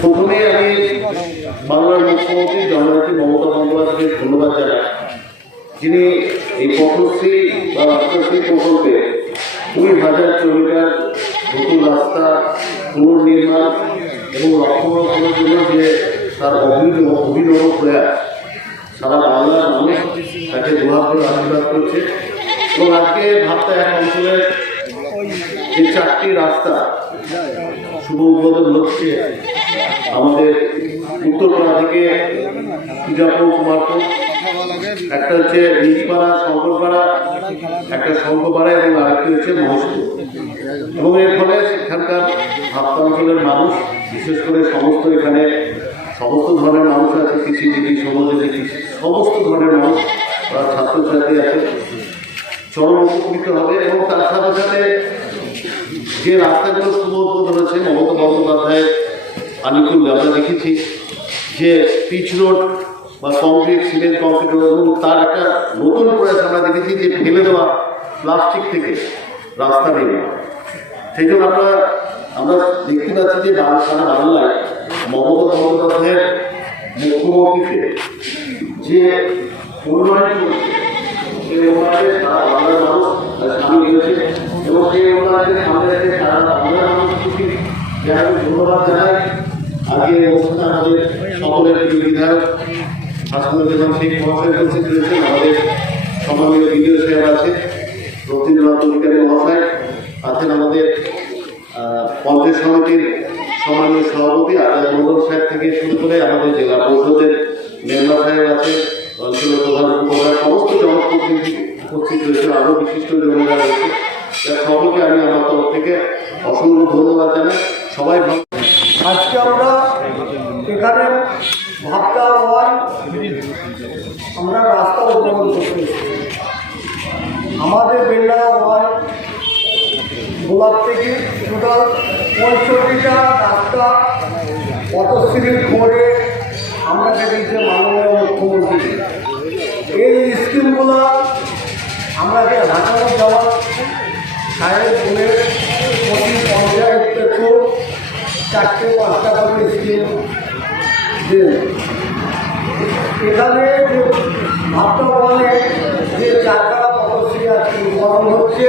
প্রথমে আমি বাংলার মুখ্যমন্ত্রী জননেত্রী মমতা বন্দ্যোপাধ্যায়কে ধন্যবাদ জানাই। যিনি এই পথশ্রী বা রাস্তাশ্রী প্রকল্পে কুড়ি হাজার কিলোমিটার নতুন রাস্তা পুনর্নির্মাণ এবং রক্ষণাবেক্ষণের জন্য যে তার অভিনব অভিনব প্রয়াস, সারা বাংলার মানুষ তাকে দুহাত ধরে আশীর্বাদ করছে। এবং আজকে ভাবতে এক অঞ্চলের যে চারটি রাস্তা শুভ উদ্বোধন হচ্ছে আমাদের উত্তরপাড়া থেকে একটা হচ্ছে নিজপাড়া শঙ্করপাড়া, একটা শঙ্করপাড়া এবং আরেকটি হচ্ছে মহসপুর এবং এর ফলে সেখানকার ভাবতা অঞ্চলের মানুষ, বিশেষ করে সমস্ত এখানে সমস্ত ধরনের মানুষ আছে, কৃষিজীবী, সমাজজীবী কৃষি সমস্ত ধরনের মানুষ বা ছাত্রছাত্রী আছে। চরম উপকৃত হবে এবং তার সাথে সাথে যে রাস্তাগুলো উদ্বোধন হচ্ছে মমতা বন্দ্যোপাধ্যায়ের আনুকূল্য আমরা দেখেছি যে পিচ রোড বা কংক্রিট সিমেন্ট কংক্রিট রোড এবং তার একটা নতুন প্রয়াস আমরা দেখেছি যে ফেলে দেওয়া প্লাস্টিক থেকে রাস্তা নির্মাণ সেই জন্য আমরা আমরা দেখতে পাচ্ছি যে সারা বাংলায় মমতা বন্দ্যোপাধ্যায়ের মুখ্যমন্ত্রীতে যে এবং সেই উন্নয়নের সামনে রেখে সারা বাংলার মানুষ খুশি। আমি ধন্যবাদ জানাই। আজকে এই আমাদের সকলের প্রিয় আমাদের সম্মানীয় বিডিও রবীন্দ্রনাথ অধিকারী মহাশয় আছেন আমাদের পঞ্চায়েত সমিতির সম্মানীয় সভাপতি আজাদ মন্ডল সাহেব থেকে শুরু করে আমাদের জেলা পরিষদের মেম্বার সাহেব আছে অঞ্চলের প্রধান উপপ্রধান, সমস্ত জনপ্রতিনিধি আরও বিশিষ্ট জনেরা রয়েছে। সকলকে আমি আমার তরফ থেকে অসংখ্য ধন্যবাদ জানাই। সবাই আজকে আমরা এখানে ভাবটা ওয়ান আমরা রাস্তা উদ্বোধন করতে। আমাদের বেল্লা ওয়ান গোলাপ থেকে টোটাল পঁয়ষট্টিটা রাস্তা পথশ্রী করে আমরা দেখেছি মাননীয় মুখ্যমন্ত্রী এই স্কিমগুলো আমরা যে হাঁটানো যাওয়ার সাহেব বলে প্রতি পঞ্চায়েত চারটে পাঁচটা করে স্কিম দেন এখানে যে বলে যে চারটা পদশ্রী আজকে উৎপাদন হচ্ছে।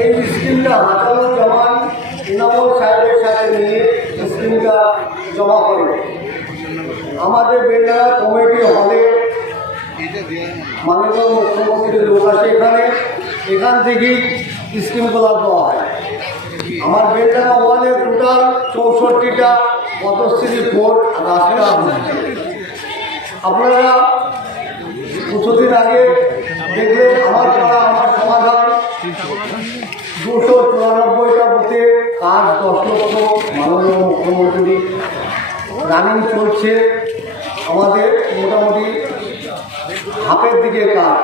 এই স্কিমটা হাতানো জমান তৃণমূল সাহেবের সাথে নিয়ে স্কিমটা জমা করে। আমাদের বেঙ্গালা কমিটি হলে মাননীয় মুখ্যমন্ত্রীর লোক আছে এখানে। এখান থেকেই স্কিমগুলো দেওয়া হয়। আমার বেলডাঙ্গা ওয়ানে টোটাল চৌষট্টিটা পদশ্রী রাস্তা হচ্ছে আপনারা কিছুদিন আগে দেখলেন আমার পাড়া আমার সমাধান দুশো চুরানব্বইটা বুথে কাজ দশ লক্ষ মাননীয় মুখ্যমন্ত্রী। রানিং চলছে। আমাদের মোটামুটি হাফের দিকে কাজ।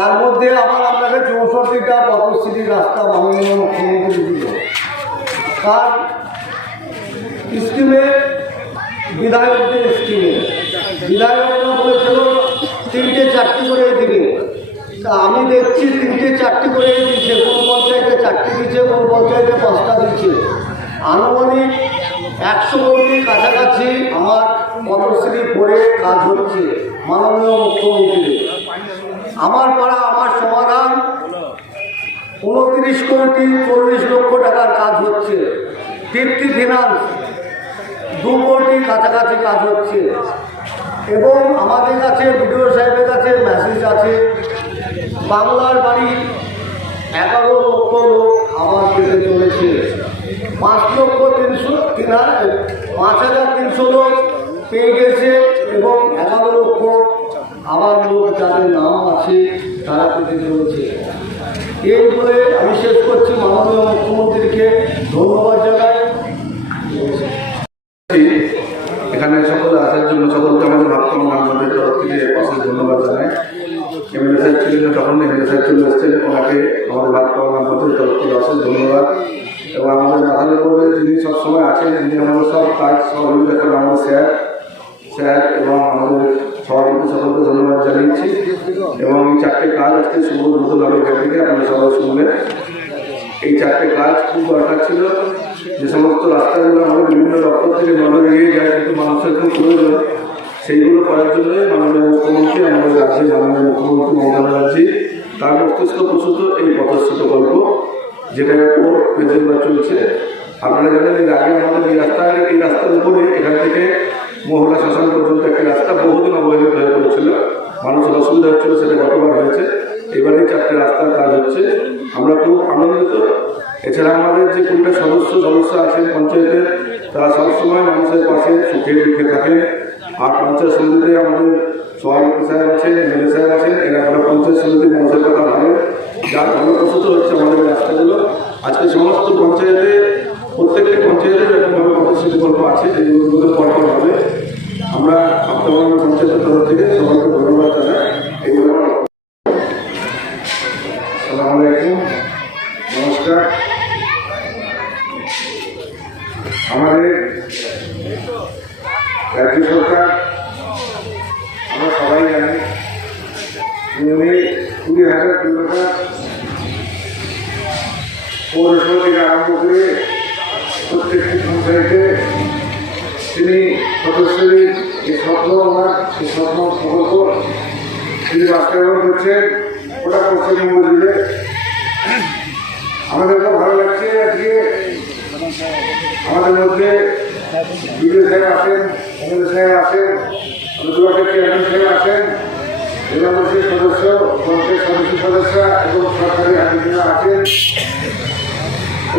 তার মধ্যে আবার আপনাকে চৌষট্টিটা পথশ্রী রাস্তা মাননীয় মুখ্যমন্ত্রী দিল তার স্কিমে, বিধায়কদের স্কিমে, বিধায়করা বলেছিল তিনটে চারটি করে দিবে। তা আমি দেখছি তিনটে চারটি করে দিচ্ছে, কোন পঞ্চায়েতে চারটি দিচ্ছে, কোন পঞ্চায়েতে পাঁচটা দিচ্ছে। আনুমানিক একশো কোটির কাছাকাছি আমার পদশ্রী পরে কাজ হচ্ছে মাননীয় মুখ্যমন্ত্রী। আমার পাড়া, আমার সমাধান। উনত্রিশ কোটি চল্লিশ লক্ষ টাকার কাজ হচ্ছে। ফিফটি ফিনান্স দু কোটি কাছাকাছি কাজ হচ্ছে। এবং আমাদের কাছে, বিডিও সাহেবের কাছে মেসেজ আছে, বাংলার বাড়ি এগারো লক্ষ লোক আবার পেতে চলেছে। পাঁচ লক্ষ তিনশো, তিন পাঁচ হাজার তিনশো লোক পেয়ে গেছে এবং এগারো লক্ষ আবার লোক যাদের নাম আছে, তারা পেতে চলেছে এই বলে আমি শেষ করছি, মাননীয় মুখ্যমন্ত্রীকে ধন্যবাদ জানাই। এখানে সকলে আসার জন্য সকলকে আমাদের ভাবতাম আমাদের তরফ থেকে অশেষ ধন্যবাদ জানাই। এমএলএ সাহেব ছিলেন তখন, এমএলএ সাহেব চলে এসেছেন। ওনাকে আমাদের ভাবতাম আমাদের তরফ থেকে অশেষ ধন্যবাদ। এবং আমাদের মাথার উপরে যিনি সবসময় আছেন, যিনি আমাদের সব কাজ সহযোগিতা করেন আমাদের স্যার স্যার এবং আমাদের সভাপতি সকলকে ধন্যবাদ জানিয়েছি। এবং এই চারটে কাজ আজকে শুভ উদ্বোধন হবে থেকে আপনারা সবাই শুনলেন। এই চারটে কাজ খুব দরকার ছিল। যে সমস্ত রাস্তাগুলো আমাদের বিভিন্ন দপ্তর থেকে নজর এড়িয়ে যায়, কিন্তু মানুষের খুব প্রয়োজন। সেইগুলো করার জন্য মাননীয় মুখ্যমন্ত্রী, আমাদের রাজ্যে মাননীয় মুখ্যমন্ত্রী মমতা ব্যানার্জি, তার মস্তিষ্ক প্রসূত এই পথশ্রী প্রকল্প, যেটা ওর পেজেন্ট চলছে। আপনারা জানেন, এর আগে আমাদের এই রাস্তার এই রাস্তার উপরে এখান থেকে মহলা শাসন পর্যন্ত একটি রাস্তা বহুদিন অবহেলিত হয়ে পড়েছিল। মানুষের অসুবিধা হচ্ছিল, সেটা গতবার হয়েছে। এবারে চারটে রাস্তার কাজ হচ্ছে। আমরা খুব আনন্দিত। এছাড়া আমাদের যে কোনটা সদস্য সদস্য আছেন পঞ্চায়েতের, তারা সবসময় মানুষের পাশে সুখে দুঃখে থাকেন। আর পঞ্চায়েত সমিতিতে আমাদের সভাপতি সাহেব আছেন, এমএলএ সাহেব আছেন, এরা আমরা পঞ্চায়েত সমিতির মানুষের কথা ভাবে যার ভালো হচ্ছে আমাদের রাস্তাগুলো। আজকে সমস্ত পঞ্চায়েতে প্রত্যেকটি পঞ্চায়েতের এরকমভাবে পথশ্রী প্রকল্প আছে যেগুলো পরপর হবে। আমরা আপনার পঞ্চায়েতের তরফ থেকে সবাইকে ধন্যবাদ জানাই। আমার আলাইকুম। নমস্কার। আমাদের রাজ্য সরকার, আমরা সবাই জানি কুড়ি হাজার কিলোমিটার পৌরসভা থেকে আরম্ভ করে প্রত্যেকটি পঞ্চায়েতে তিনি সদস্যদের এই স্বপ্ন আমার, এই স্বপ্ন প্রকল্প তিনি বাস্তবায়ন করছেন, ওটা পশ্চিমবঙ্গ জুড়ে আমাদের খুব ভালো লাগছে আজকে। আমাদের মধ্যে বিডিও সাহেব আছেন এমএলএ সাহেব আছেন দুয়াটের চেয়ারম্যান সাহেব আছেন জেলাবাসীর সদস্য, পঞ্চায়েত সমিতির সদস্য এবং সরকারি আধিকারিকরা আছেন। তো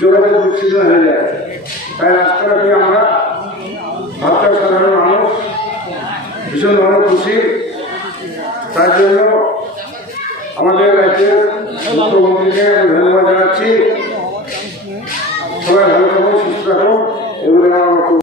যোগাযোগ বিচ্ছিন্ন হয়ে যায়। তাই রাষ্ট্রব্যাপী আমরা ভারতের সাধারণ মানুষ ভীষণভাবে খুশি। তার জন্য আমাদের রাজ্যের মুখ্যমন্ত্রীকে আমি ধন্যবাদ জানাচ্ছি। সবাই ভালো থাকুন, সুস্থ থাকুন আমার